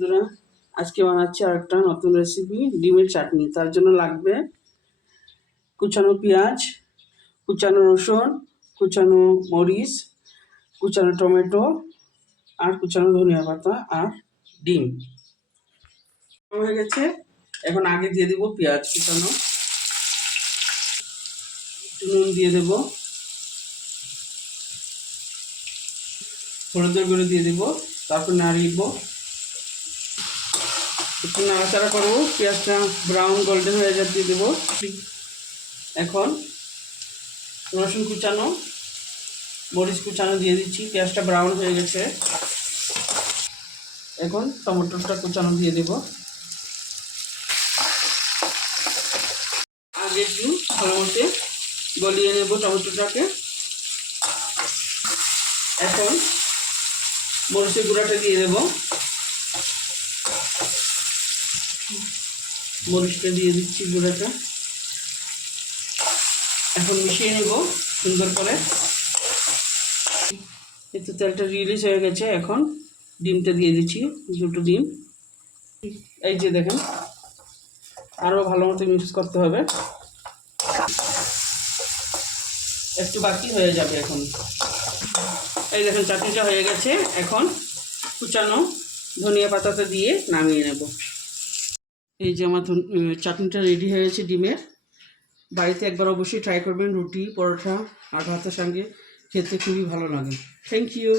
বন্ধুরা, আজকে বানাচ্ছি আরেকটা নতুন রেসিপি, ডিমের চাটনি। তার জন্য লাগবে কুচানো পেঁয়াজ, কুচানো রসুন, কুচানো মরিচ, কুচানো টমেটো, আর কুচানো ধনিয়া পাতা, আর ডিম। হয়ে গেছে। এখন আগে দিয়ে দেবো পেঁয়াজ কুচানো, নুন দিয়ে দেবো, হলুদের গুঁড়ো দিয়ে দেবো, তারপর নাড়িয়ে একটু নাড়াচাড়া করবো। পেঁয়াজটা ব্রাউন গোল্ডেন হয়ে যা দিয়ে দেবো। এখন রসুন কুচানো, মরিচ কুচানো দিয়ে দিচ্ছি। পেঁয়াজটা ব্রাউন হয়ে গেছে। এখন টমেটোটা কুচানো দিয়ে দেব। আগে একটু ভালো মতো গলিয়ে নেব টমেটোটাকে। এখন মরিচের গুঁড়াটা দিয়ে দেব, মরিচটা দিয়ে দিচ্ছি গুঁড়াটা। এখন মিশিয়ে নেব সুন্দর করে। একটু তেলটা রিলিজ হয়ে গেছে। এখন ডিমটা দিয়ে দিচ্ছি, দুটো ডিম। এই যে দেখেন, আরও ভালো মতো মিক্স করতে হবে, একটু বাকি হয়ে যাবে। এখন এই দেখেন চাটনিটা হয়ে গেছে। এখন কুচানো ধনিয়া পাতাটা দিয়ে নামিয়ে নেব। এই যে আমার চাটনিটা রেডি হয়েছে ডিমের। বাড়িতে একবার অবশ্যই ট্রাই করবেন। রুটি, পরোটা আর ভাতের সঙ্গে খেতে খুবই ভালো লাগে। Thank you.